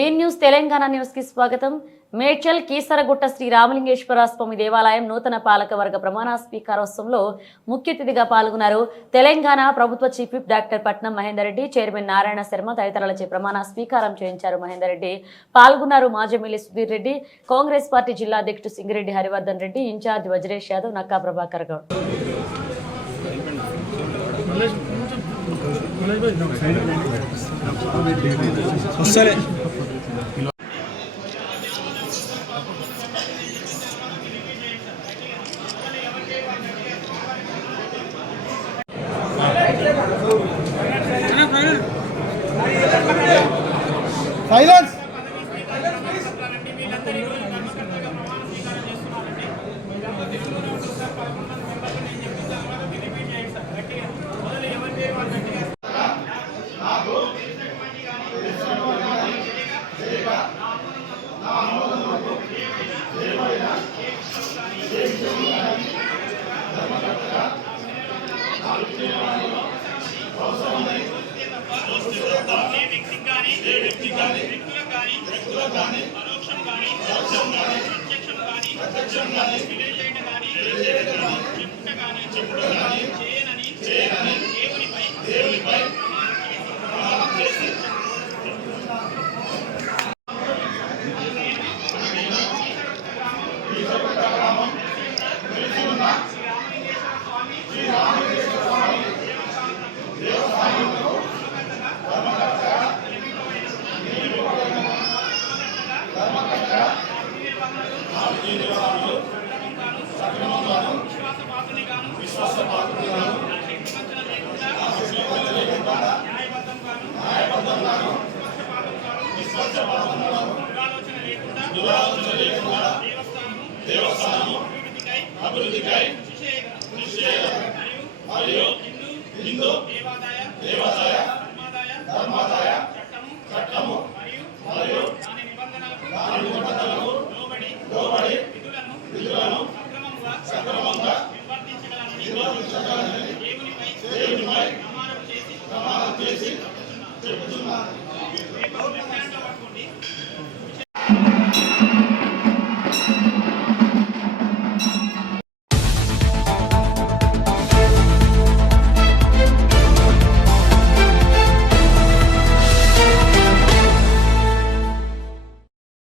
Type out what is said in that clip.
Be news Telangana news కి స్వాగతం. మేడ్చల్ కీసరగుట్ట శ్రీ రామలింగేశ్వర స్వామి దేవాలయం నూతన పాలకవర్గ ప్రమాణ స్వీకారోత్సవంలో ముఖ్య అతిథిగా పాల్గొన్నారు. తెలంగాణ ప్రభుత్వ చీఫ్ విప్ డాక్టర్ పట్నం మహేందర్ రెడ్డి, చైర్మన్ నారాయణ శర్మ తదితరులచే ప్రమాణ స్వీకారం చేయించారు. మహేందర్ రెడ్డి పాల్గొన్నారు. మాజీ ఎమ్మెల్యే సుధీర్ రెడ్డి, కాంగ్రెస్ పార్టీ జిల్లా అధ్యక్షుడు సింగిరెడ్డి హరివర్ధన్ రెడ్డి, ఇన్ఛార్జ్ వజ్రేష్ యాదవ్, నక్కా ప్రభాకర్ గౌడ్. సైలెన్స్. దేవస్థానము అభివృద్ధికై